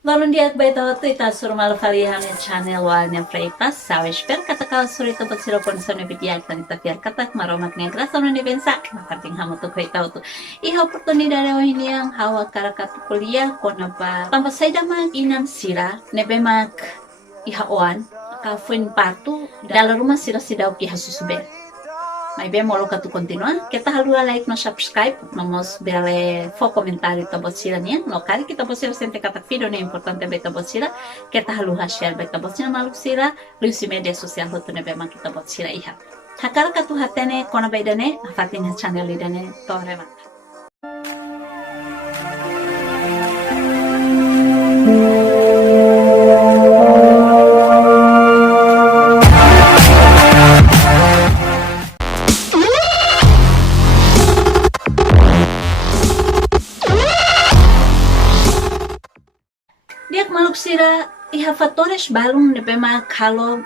Bom dia, Beto. Está surmal falihan channel walnya Freitas. Sabe, espero que takal surito pag sila condição de bidiag tan itapiar katak maromak niya grasa no ni bensa. Makating hamo to kay tao to. Iha oportunidad o hiniyang hawak karakat kuliah ko na pa. Pampasay damag inam sila nebemak ihaoan ka fuin partu dala rumah sila sidaw ki hasusube. May bem molo ka tu continuar. Kita halua like no subscribe, nomos bele fo komentari tabot sila niya. No kari kita bot sila sente kata video na importante beta bot sila. Kita halua share beta bot sila maluk sila. Liu si media sosial hotu ne bema kita bot sila iha. Hakar ka tu hatene kona baidane afatin ha channel idane torema. Diak maluk sila iha fatores balung ne bema kalo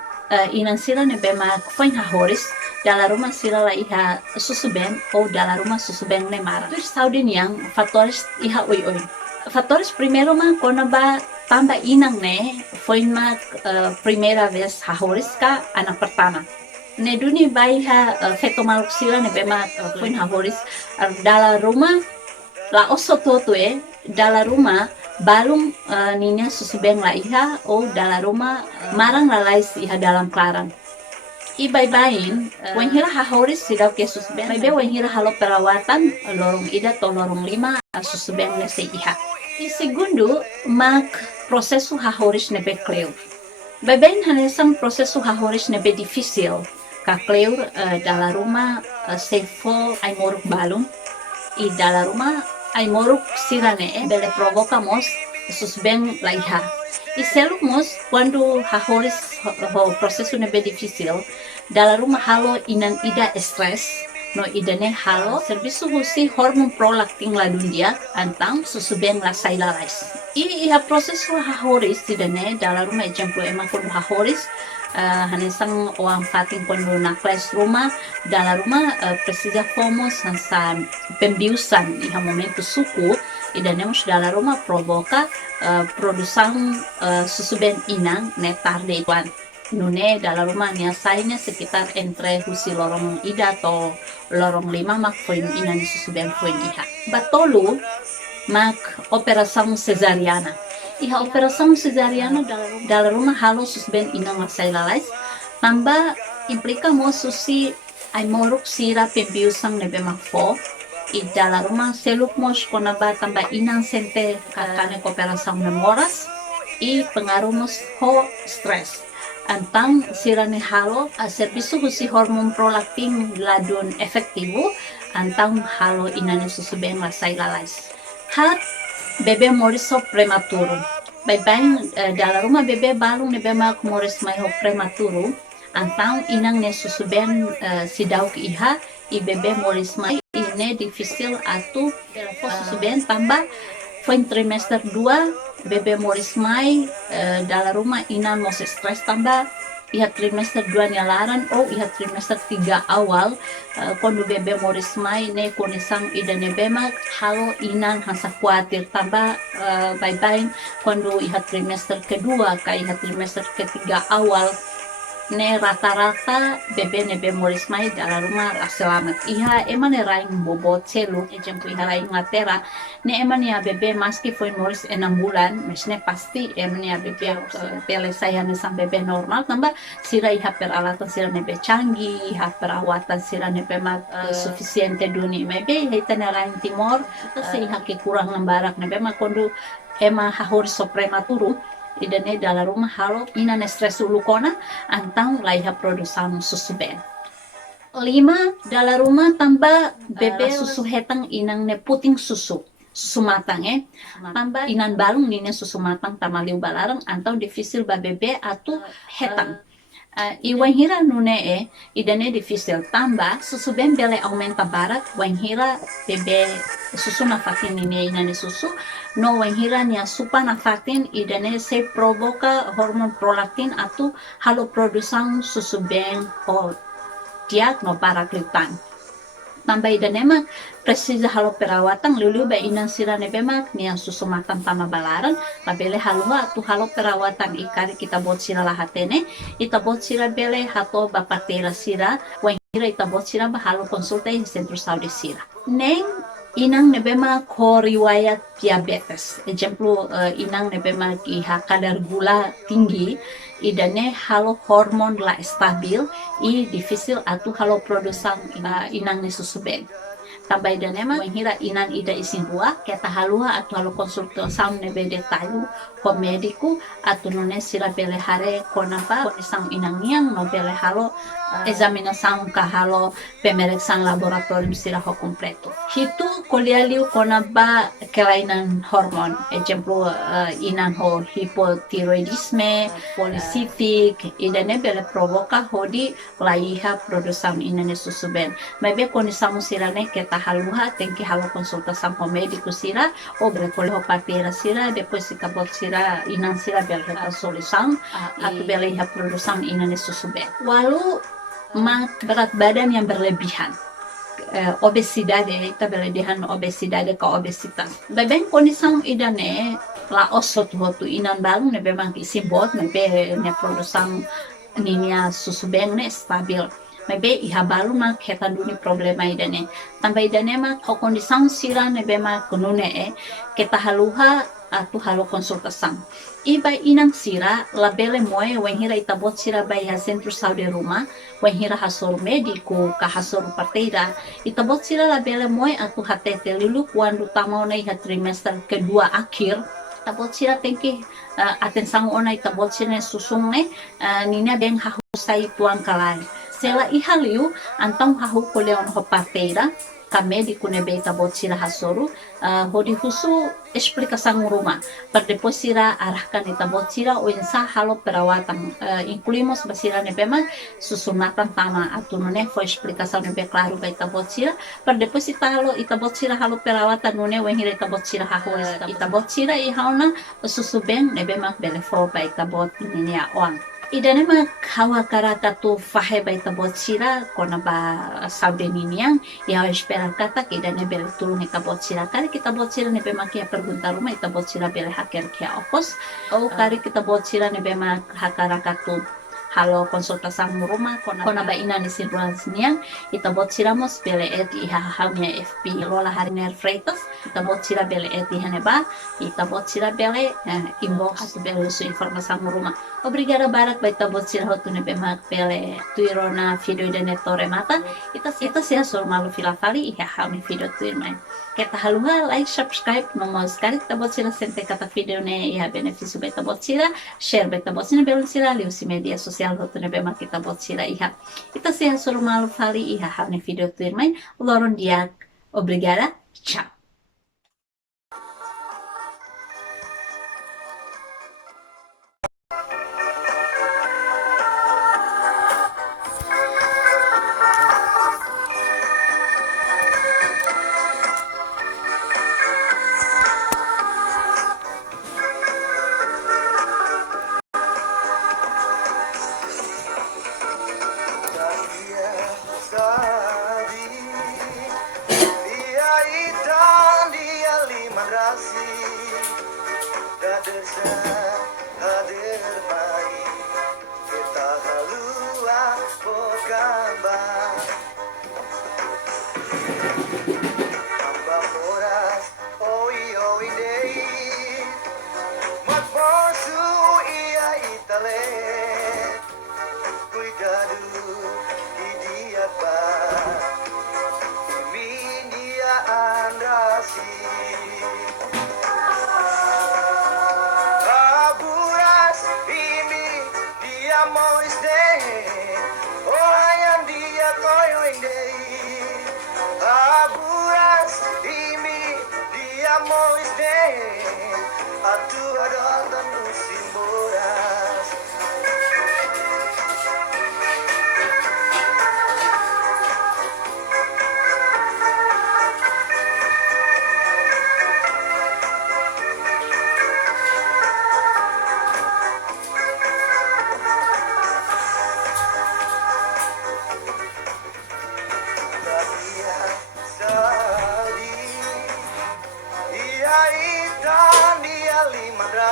inan sila ne bema foin hahoris dala rumah sila la iha susuben ou dala rumah susuben ne mara. Tu saudin yang fatores iha oi. Fatores primero ma kona ba tamba inang ne foin ma primera vez hahoris ka anak pertama. Ne duni ba iha feto maluk sila ne bema foin hahoris dala rumah la oso toto dala rumah balung ninya susubeng la iha o dala rumah marang lalais iha dalam klarang. Ibay-bayin, wen hira hahoris sidaw ke susubeng, may be wen hira halo perawatan lorong ida to lorong 5 susubeng ne se iha. I segundo, mag prosesu hahoris nebe kleur. Beben hanesang prosesu hahoris nebe difícil, ka kleur dala rumah se fo ay moruk balung, i dala rumah ay moruk sirane bele provocamos susben la hija. Y selumos cuando hahoris ho proceso nebe difícil dala rumah halo inan ida stress no idane halo servisu husi hormon prolactin la dundia antang susuben la sailalais. Iha proseso hahoris idane dala rumah ejemplo emang kudu hahoris hanesang orang fatin quando na rumah dala rumah precisa fomos sa pembiusan iha momento suku idanemos dala rumah provoca produção susuben inang ne tarde iguan nune dala rumah nia sainya sekitar entre husi lorong ida atau lorong 5 mak poin inan susuben poin iha batolu mak operação cesariana. Iha operação cesariana dala rumah halo susben inang masay lalais tamba implica mo susi ay moruk sira pembiusang nebe makfo i dala rumah seluk mos konaba tamba inang sente kakane operação memoras i pengaruh mos ho stress antang sira ne halo a servisu husi hormon prolactin ladun efektivo antang halo inane susben masay lalais hat bebe moriso prematuro. Bye-bye dala rumah bebe balung ne bema moris mai ho prematuro antang inang ne susuben sidaw ki iha i bebe moris mai ine difícil atu susuben tambah poin trimester 2 bebe moris mai dala rumah inan mos stress tambah iha trimester 2 nyalaran o iha trimester 3 awal quando bebe moris mai ne konisang ida ne bema halo inan hasa khawatir tambah bye-bye quando iha trimester kedua ka iha trimester ketiga awal ne rata-rata bebe ne be moris mai dala rumah selamat iha eman raing bobot selu ejemplo iha raing latera ne eman ya bebe maski foi moris 6 bulan mesne pasti eman ya bebe pele saya ne sam bebe normal tambah sira iha peralatan sira ne be canggih iha perawatan sira ne be sufisiente duni mebe iha tane raing timor se iha ke kurang lembarak ne be makondu ema hahor so prematuro idane dala rumah halo ina stres ulukona antang laiha produsan susuben. 5 dala rumah tambah bebe susu hetang inang ne puting susu matang tambah inan balung nine susu matang tamaliu balarang antau difisil ba bebe atau hetang. Iwan hira nune idane difícil tambah susu ben bele aumenta barat wan hira bebe susu na fatin ini inane susu no wan hira nia supa na fatin idane se provoca hormon prolactin atau halo produsang susu ben o diak no paraklitan tambah ida nemak precisa halo perawatan lulu ba inan sila nebemak niang susu makan tama balaran labele halua tu halo perawatan ikari kita bot sila lahatene ita bot sila bele hato bapatera sila wahira ita bot sila ba halo konsulta di sentro saudi sila neng inang nebema ko riwayat diabetes exemplo inang nebema iha kadar gula tinggi idane halo hormon la stabil i difícil atu halo produsan inang ni susubeng tambay da nema hira inan ida isin rua keta halua atu halo konsultasyon nebe detalyu ko mediku atu nune sila bele hare konapa konisang inang niang no bele halo examinação ka halo pemeriksaan laboratorium sila ho completo hitu kolialiu konaba kelainan hormon exemplo inan ho hipotiroidisme polisistik idane bele provoka hodi laiha produsan inane susuben mebe konisang sila ne keta haluha tem que halo konsultação com médico sira ou brecole ho partira sira depois se acabou sira inan sira bel solução atau bel produção inan susube walau berat badan yang berlebihan obesidade kita berlebihan obesidade ke obesitas beben kondisang idane la osot hotu inan balung ne bemang isimbot ne be ne produção ninia susubeng ne stabil maybe ihabalu ma keta duni problema idane tambah idane ma ho kondisang sira nebe ma kunune keta haluha atu halo konsultasang iba inang sira labele moe wenhira itabot sira bai ha centro saúde rumah wenhira hasor medico ka hasor parteira itabot sira labele moe atu hatete lulu quando tamau nei ha trimester kedua akhir tabot sira tengki atenção ona itabot sira susung ne nina beng hahusai tuang kalai sela ihaliu antang hahu koleon ho parteira ka médico nebe tabot sira hasoru hodi husu explicação rumah per depois sira arahkan itabot sira o insa halo perawatan incluímos basira nebe ma susunatan tama atunune fo explicação nebe claro ba itabot sira per depois itabot sira halo perawatan nune wenhira itabot sira hahu itabot sira ihauna susubeng nebe ma belefo ba itabot ninia oang idane ma kawa karata tu fahe ba itabot sira kona ba saudenian ya espera kata que idane bele tulung itabot sira kari kita bot sira nebe ma kia pergunta rumah itabot sira bele haker kia ofos au kari kita bot sira nebe ma hakara katu halo konsultasang rumah kona ba ina ni siruan siniang itabot sira mos bele eti hamia FP lola hariner freitas itabot sira bele eti haneba itabot sira bele inbox atau bele su informasi rumah obrigada barak ba itabot sira hotu nebe mak bele tuirona video de netore mata ita sia sur malu filafali iha hami video tuirmai kita haluha like subscribe nomor sekali itabot sira sente kata video ne iha beneficio ba itabot sira share ba itabot sira bele sira liu si media sosial hotu nebe mak itabot sira iha ita sia sur malu fali iha hami video tuirmai loron dia obrigada ciao. Laburas ini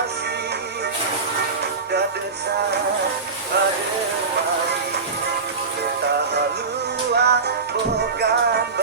kasih dah desah ada lagi tak halua bukan